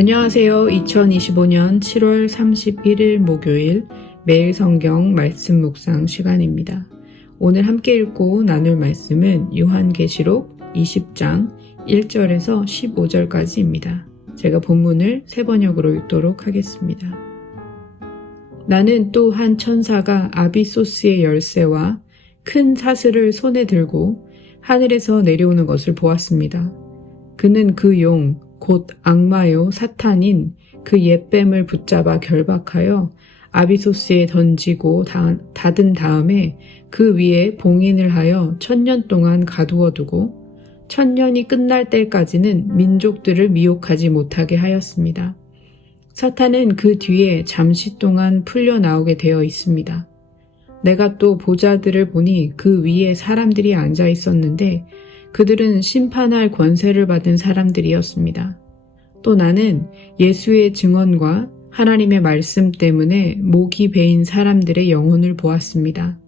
안녕하세요. 2025년 7월 31일 목요일 매일 성경 말씀 묵상 시간입니다. 오늘 함께 읽고 나눌 말씀은 요한계시록 20장 1절에서 15절까지입니다. 제가 본문을 세 번역으로 읽도록 하겠습니다. 나는 또 한 천사가 아비소스의 열쇠와 큰 사슬을 손에 들고 하늘에서 내려오는 것을 보았습니다. 그는 그 용, 곧 악마요 사탄인 그 옛뱀을 붙잡아 결박하여 아비소스에 던지고 닫은 다음에 그 위에 봉인을 하여 1000년 동안 가두어 두고 1000년이 끝날 때까지는 민족들을 미혹하지 못하게 하였습니다. 사탄은 그 뒤에 잠시 동안 풀려 나오게 되어 있습니다. 내가 또 보좌들을 보니 그 위에 사람들이 앉아 있었는데 그들은 심판할 권세를 받은 사람들이었습니다. 또 나는 예수의 증언과 하나님의 말씀 때문에 목이 베인 사람들의 영혼을 보았습니다.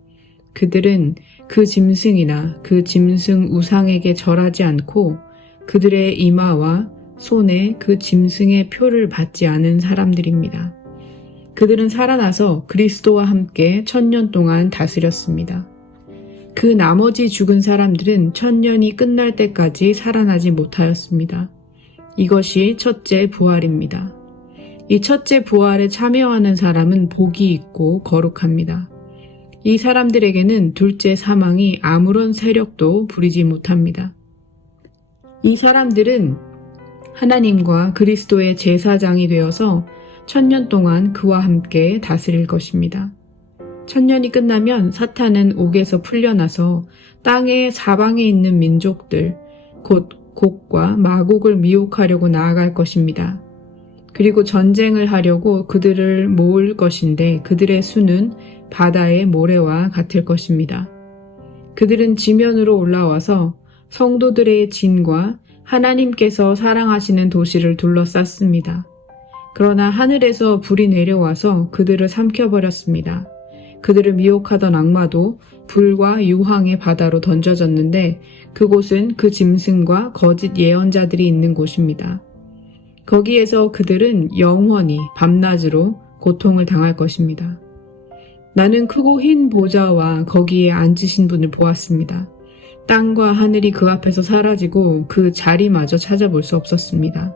그들은 그 짐승이나 그 짐승 우상에게 절하지 않고 그들의 이마와 손에 그 짐승의 표를 받지 않은 사람들입니다. 그들은 살아나서 그리스도와 함께 1000년 동안 다스렸습니다. 그 나머지 죽은 사람들은 1000년이 끝날 때까지 살아나지 못하였습니다. 이것이 첫째 부활입니다. 이 첫째 부활에 참여하는 사람은 복이 있고 거룩합니다. 이 사람들에게는 둘째 사망이 아무런 세력도 부리지 못합니다. 이 사람들은 하나님과 그리스도의 제사장이 되어서 1000년 동안 그와 함께 다스릴 것입니다. 1000년이 끝나면 사탄은 옥에서 풀려나서 땅의 사방에 있는 민족들, 곧 곡과 마곡을 미혹하려고 나아갈 것입니다. 그리고 전쟁을 하려고 그들을 모을 것인데 그들의 수는 바다의 모래와 같을 것입니다. 그들은 지면으로 올라와서 성도들의 진과 하나님께서 사랑하시는 도시를 둘러쌌습니다. 그러나 하늘에서 불이 내려와서 그들을 삼켜버렸습니다. 그들을 미혹하던 악마도 불과 유황의 바다로 던져졌는데 그곳은 그 짐승과 거짓 예언자들이 있는 곳입니다. 거기에서 그들은 영원히 밤낮으로 고통을 당할 것입니다. 나는 크고 흰 보좌와 거기에 앉으신 분을 보았습니다. 땅과 하늘이 그 앞에서 사라지고 그 자리마저 찾아볼 수 없었습니다.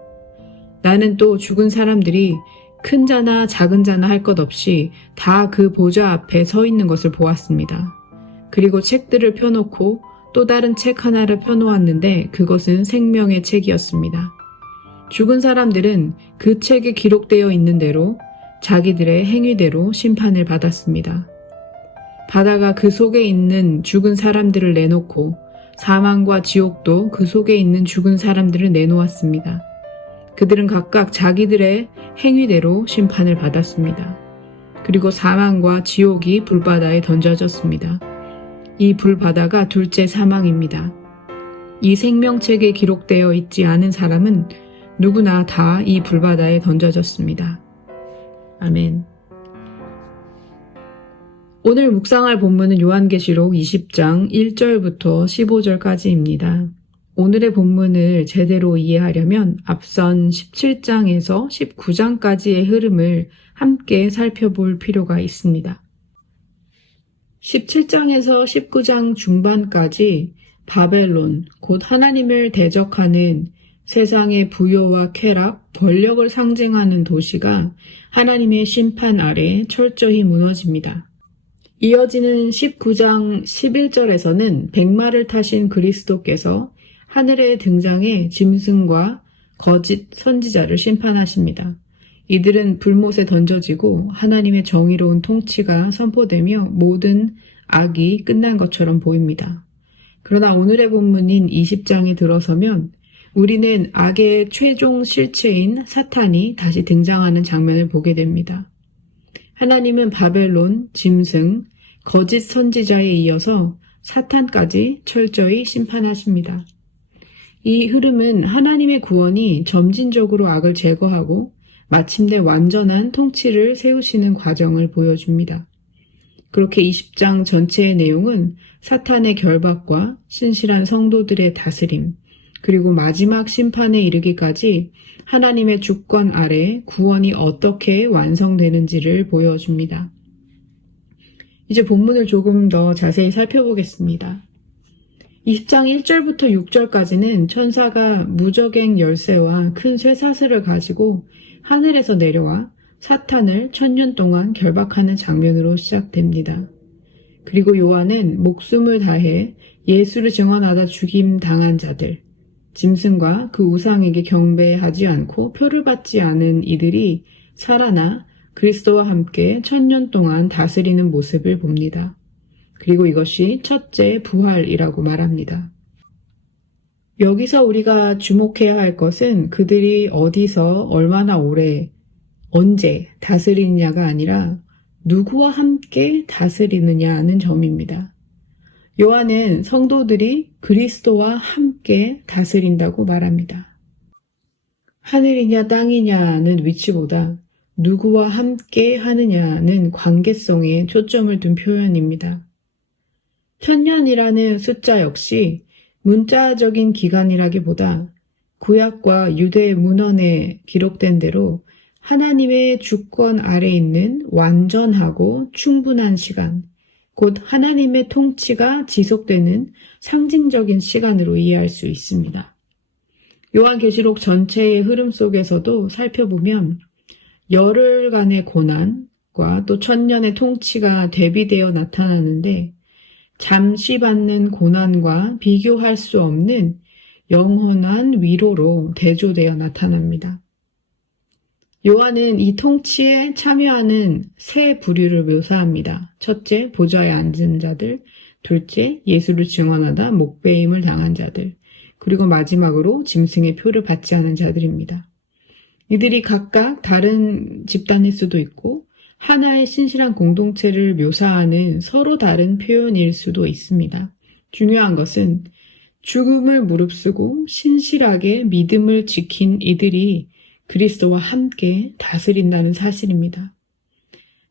나는 또 죽은 사람들이 큰 자나 작은 자나 할 것 없이 다 그 보좌 앞에 서 있는 것을 보았습니다. 그리고 책들을 펴놓고 또 다른 책 하나를 펴놓았는데 그것은 생명의 책이었습니다. 죽은 사람들은 그 책에 기록되어 있는 대로 자기들의 행위대로 심판을 받았습니다. 바다가 그 속에 있는 죽은 사람들을 내놓고 사망과 지옥도 그 속에 있는 죽은 사람들을 내놓았습니다. 그들은 각각 자기들의 행위대로 심판을 받았습니다. 그리고 사망과 지옥이 불바다에 던져졌습니다. 이 불바다가 둘째 사망입니다. 이 생명책에 기록되어 있지 않은 사람은 누구나 다 이 불바다에 던져졌습니다. 아멘. 오늘 묵상할 본문은 요한계시록 20장 1절부터 15절까지입니다. 오늘의 본문을 제대로 이해하려면 앞선 17장에서 19장까지의 흐름을 함께 살펴볼 필요가 있습니다. 17장에서 19장 중반까지 바벨론, 곧 하나님을 대적하는 세상의 부요와 쾌락, 권력을 상징하는 도시가 하나님의 심판 아래 철저히 무너집니다. 이어지는 19장 11절에서는 백마를 타신 그리스도께서 하늘에 등장해 짐승과 거짓 선지자를 심판하십니다. 이들은 불못에 던져지고 하나님의 정의로운 통치가 선포되며 모든 악이 끝난 것처럼 보입니다. 그러나 오늘의 본문인 20장에 들어서면 우리는 악의 최종 실체인 사탄이 다시 등장하는 장면을 보게 됩니다. 하나님은 바벨론, 짐승, 거짓 선지자에 이어서 사탄까지 철저히 심판하십니다. 이 흐름은 하나님의 구원이 점진적으로 악을 제거하고 마침내 완전한 통치를 세우시는 과정을 보여줍니다. 그렇게 20장 전체의 내용은 사탄의 결박과 신실한 성도들의 다스림, 그리고 마지막 심판에 이르기까지 하나님의 주권 아래 구원이 어떻게 완성되는지를 보여줍니다. 이제 본문을 조금 더 자세히 살펴보겠습니다. 20장 1절부터 6절까지는 천사가 무저갱 열쇠와 큰 쇠사슬을 가지고 하늘에서 내려와 사탄을 1000년 동안 결박하는 장면으로 시작됩니다. 그리고 요한은 목숨을 다해 예수를 증언하다 죽임 당한 자들, 짐승과 그 우상에게 경배하지 않고 표를 받지 않은 이들이 살아나 그리스도와 함께 1000년 동안 다스리는 모습을 봅니다. 그리고 이것이 첫째 부활이라고 말합니다. 여기서 우리가 주목해야 할 것은 그들이 어디서 얼마나 오래, 언제 다스리느냐가 아니라 누구와 함께 다스리느냐는 점입니다. 요한은 성도들이 그리스도와 함께 다스린다고 말합니다. 하늘이냐 땅이냐는 위치보다 누구와 함께 하느냐는 관계성에 초점을 둔 표현입니다. 1000년이라는 숫자 역시 문자적인 기간이라기보다 구약과 유대 문헌에 기록된 대로 하나님의 주권 아래 있는 완전하고 충분한 시간, 곧 하나님의 통치가 지속되는 상징적인 시간으로 이해할 수 있습니다. 요한계시록 전체의 흐름 속에서도 살펴보면 열흘간의 고난과 또 1000년의 통치가 대비되어 나타나는데 잠시 받는 고난과 비교할 수 없는 영원한 위로로 대조되어 나타납니다. 요한은 이 통치에 참여하는 세 부류를 묘사합니다. 첫째, 보좌에 앉은 자들. 둘째, 예수를 증언하다 목배임을 당한 자들. 그리고 마지막으로 짐승의 표를 받지 않은 자들입니다. 이들이 각각 다른 집단일 수도 있고 하나의 신실한 공동체를 묘사하는 서로 다른 표현일 수도 있습니다. 중요한 것은 죽음을 무릅쓰고 신실하게 믿음을 지킨 이들이 그리스도와 함께 다스린다는 사실입니다.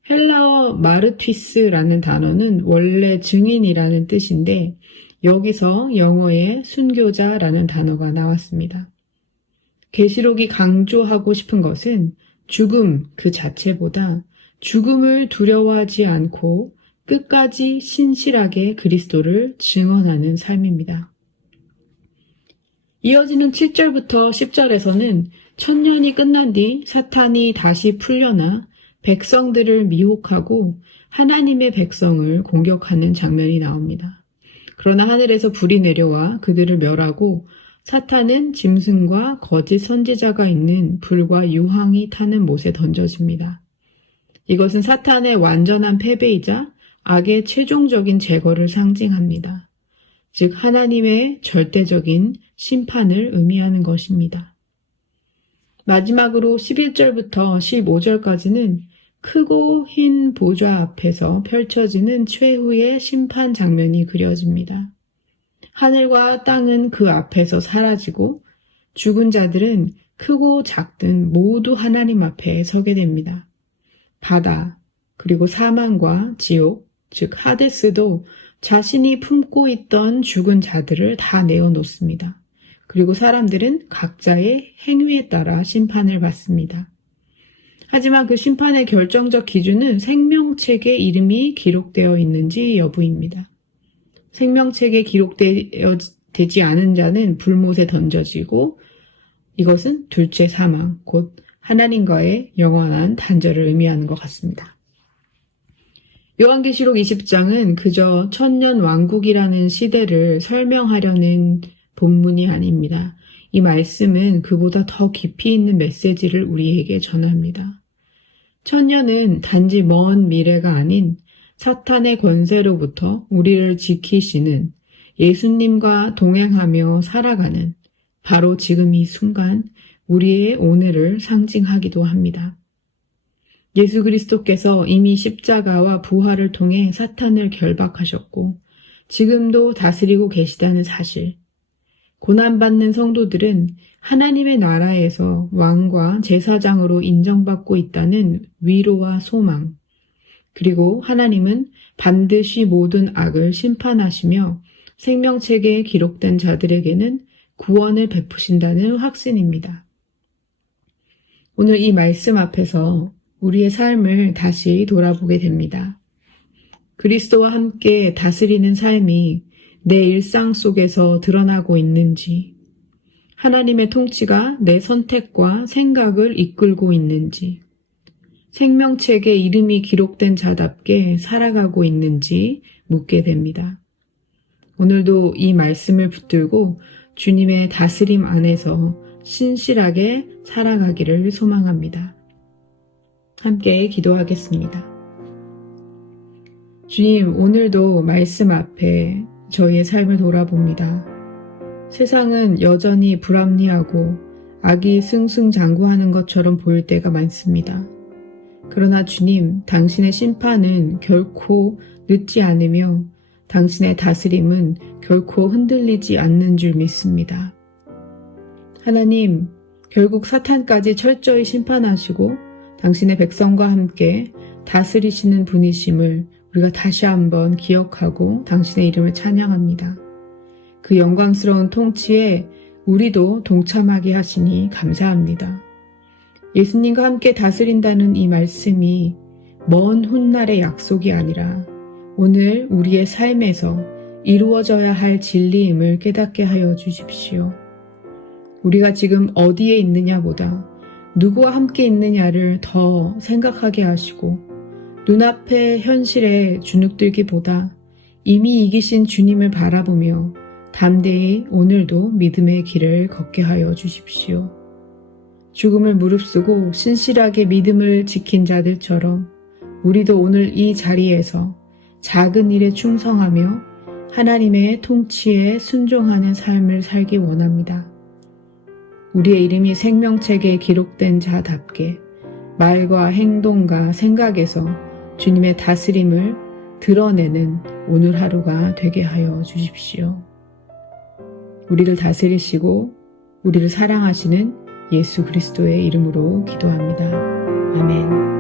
헬라어 마르튀스라는 단어는 원래 증인이라는 뜻인데 여기서 영어의 순교자라는 단어가 나왔습니다. 계시록이 강조하고 싶은 것은 죽음 그 자체보다 죽음을 두려워하지 않고 끝까지 신실하게 그리스도를 증언하는 삶입니다. 이어지는 7절부터 10절에서는 1000년이 끝난 뒤 사탄이 다시 풀려나 백성들을 미혹하고 하나님의 백성을 공격하는 장면이 나옵니다. 그러나 하늘에서 불이 내려와 그들을 멸하고 사탄은 짐승과 거짓 선지자가 있는 불과 유황이 타는 못에 던져집니다. 이것은 사탄의 완전한 패배이자 악의 최종적인 제거를 상징합니다. 즉 하나님의 절대적인 심판을 의미하는 것입니다. 마지막으로 11절부터 15절까지는 크고 흰 보좌 앞에서 펼쳐지는 최후의 심판 장면이 그려집니다. 하늘과 땅은 그 앞에서 사라지고 죽은 자들은 크고 작든 모두 하나님 앞에 서게 됩니다. 바다, 그리고 사망과 지옥, 즉 하데스도 자신이 품고 있던 죽은 자들을 다 내어놓습니다. 그리고 사람들은 각자의 행위에 따라 심판을 받습니다. 하지만 그 심판의 결정적 기준은 생명책에 이름이 기록되어 있는지 여부입니다. 생명책에 기록되지 않은 자는 불못에 던져지고 이것은 둘째 사망, 곧 하나님과의 영원한 단절을 의미하는 것 같습니다. 요한계시록 20장은 그저 1000년 왕국이라는 시대를 설명하려는 본문이 아닙니다. 이 말씀은 그보다 더 깊이 있는 메시지를 우리에게 전합니다. 1000년은 단지 먼 미래가 아닌 사탄의 권세로부터 우리를 지키시는 예수님과 동행하며 살아가는 바로 지금 이 순간 우리의 오늘을 상징하기도 합니다. 예수 그리스도께서 이미 십자가와 부활을 통해 사탄을 결박하셨고 지금도 다스리고 계시다는 사실, 고난받는 성도들은 하나님의 나라에서 왕과 제사장으로 인정받고 있다는 위로와 소망, 그리고 하나님은 반드시 모든 악을 심판하시며 생명책에 기록된 자들에게는 구원을 베푸신다는 확신입니다. 오늘 이 말씀 앞에서 우리의 삶을 다시 돌아보게 됩니다. 그리스도와 함께 다스리는 삶이 내 일상 속에서 드러나고 있는지, 하나님의 통치가 내 선택과 생각을 이끌고 있는지, 생명책에 이름이 기록된 자답게 살아가고 있는지 묻게 됩니다. 오늘도 이 말씀을 붙들고 주님의 다스림 안에서 신실하게 살아가기를 소망합니다. 함께 기도하겠습니다. 주님, 오늘도 말씀 앞에 저희의 삶을 돌아봅니다. 세상은 여전히 불합리하고 악이 승승장구하는 것처럼 보일 때가 많습니다. 그러나 주님, 당신의 심판은 결코 늦지 않으며 당신의 다스림은 결코 흔들리지 않는 줄 믿습니다. 하나님, 결국 사탄까지 철저히 심판하시고 당신의 백성과 함께 다스리시는 분이심을 우리가 다시 한번 기억하고 당신의 이름을 찬양합니다. 그 영광스러운 통치에 우리도 동참하게 하시니 감사합니다. 예수님과 함께 다스린다는 이 말씀이 먼 훗날의 약속이 아니라 오늘 우리의 삶에서 이루어져야 할 진리임을 깨닫게 하여 주십시오. 우리가 지금 어디에 있느냐보다 누구와 함께 있느냐를 더 생각하게 하시고 눈앞의 현실에 주눅들기보다 이미 이기신 주님을 바라보며 담대히 오늘도 믿음의 길을 걷게 하여 주십시오. 죽음을 무릅쓰고 신실하게 믿음을 지킨 자들처럼 우리도 오늘 이 자리에서 작은 일에 충성하며 하나님의 통치에 순종하는 삶을 살기 원합니다. 우리의 이름이 생명책에 기록된 자답게 말과 행동과 생각에서 주님의 다스림을 드러내는 오늘 하루가 되게 하여 주십시오. 우리를 다스리시고 우리를 사랑하시는 예수 그리스도의 이름으로 기도합니다. 아멘.